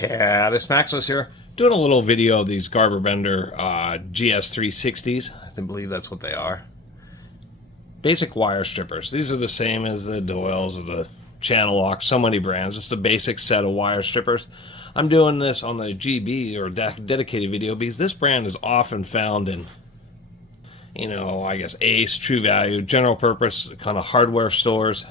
Catus Maximus here, doing a little video of these Gardner GS-360s. I believe that's what they are. Basic wire strippers. These are the same as the Doyles or the Channel Locks, so many brands. Just a basic set of wire strippers. I'm doing this on the GB or dedicated video because this brand is often found in, I guess Ace, True Value, general purpose kind of hardware stores.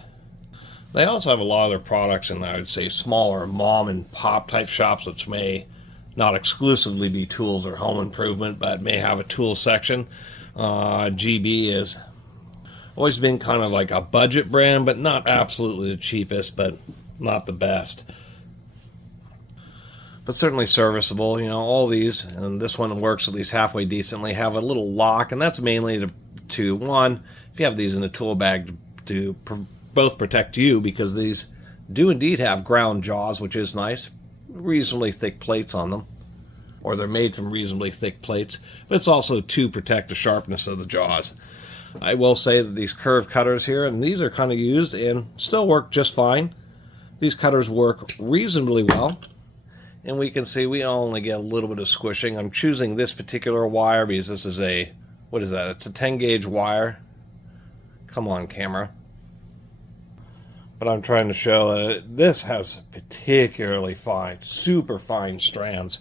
They also have a lot of their products in, I would say, smaller mom and pop type shops, which may not exclusively be tools or home improvement, but may have a tool section. GB has always been kind of like a budget brand, but not absolutely the cheapest, but not the best. But certainly serviceable. All these, and this one works at least halfway decently, have a little lock, and that's mainly to one, if you have these in a tool bag, to both protect you, because these do indeed have ground jaws, which is nice. Reasonably thick plates on them, or they're made from reasonably thick plates, but it's also to protect the sharpness of the jaws. I will say that these curved cutters here, and these are kind of used and still work just fine. These cutters work reasonably well, and we can see we only get a little bit of squishing. I'm choosing this particular wire because this is a, what is that? It's a 10 gauge wire. Come on, camera. But I'm trying to show that this has particularly fine, super fine strands,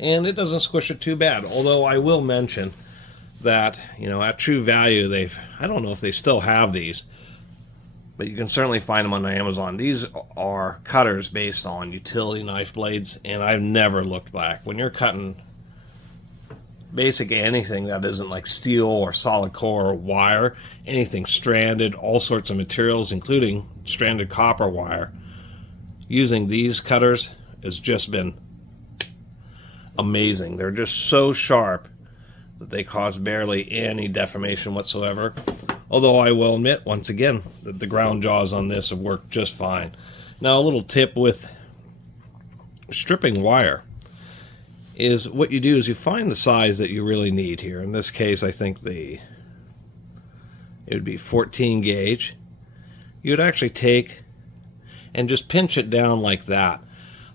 and it doesn't squish it too bad. Although I will mention that, at True Value, I don't know if they still have these, but you can certainly find them on Amazon. These are cutters based on utility knife blades, and I've never looked back. When you're cutting basic anything that isn't like steel or solid core or wire, anything stranded, all sorts of materials, including stranded copper wire, using these cutters has just been amazing. They're just so sharp that they cause barely any deformation whatsoever. Although I will admit, once again, that the ground jaws on this have worked just fine. Now, a little tip with stripping wire is what you do is you find the size that you really need here. In this case, I think it would be 14 gauge. You would actually take and just pinch it down like that.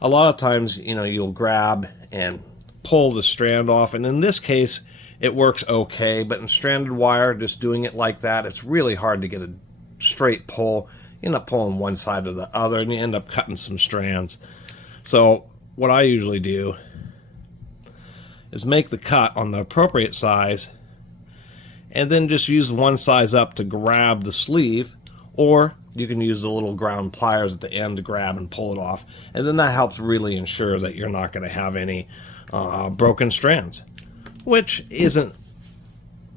A lot of times, you'll grab and pull the strand off, and in this case, it works okay, but in stranded wire, just doing it like that, it's really hard to get a straight pull. You end up pulling one side or the other, and you end up cutting some strands. So what I usually do is make the cut on the appropriate size, and then just use one size up to grab the sleeve, or you can use the little ground pliers at the end to grab and pull it off, and then that helps really ensure that you're not going to have any broken strands, which isn't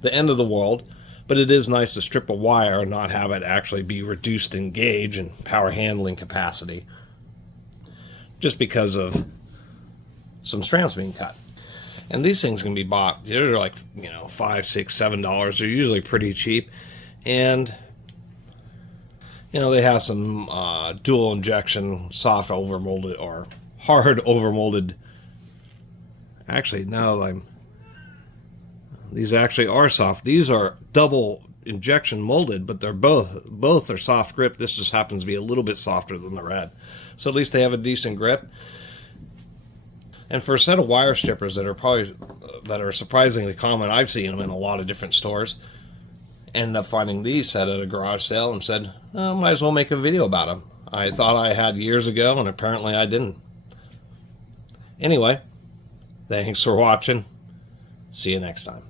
the end of the world, but it is nice to strip a wire and not have it actually be reduced in gauge and power handling capacity just because of some strands being cut. And these things can be bought, they're like, $5, $6, $7. They're usually pretty cheap. And, they have some dual injection, soft overmolded or hard overmolded. Actually, now these actually are soft. These are double injection molded, but they're both are soft grip. This just happens to be a little bit softer than the red. So at least they have a decent grip. And for a set of wire strippers that are surprisingly common, I've seen them in a lot of different stores. Ended up finding these set at a garage sale and said, might as well make a video about them. I thought I had years ago, and apparently I didn't. Anyway, thanks for watching. See you next time.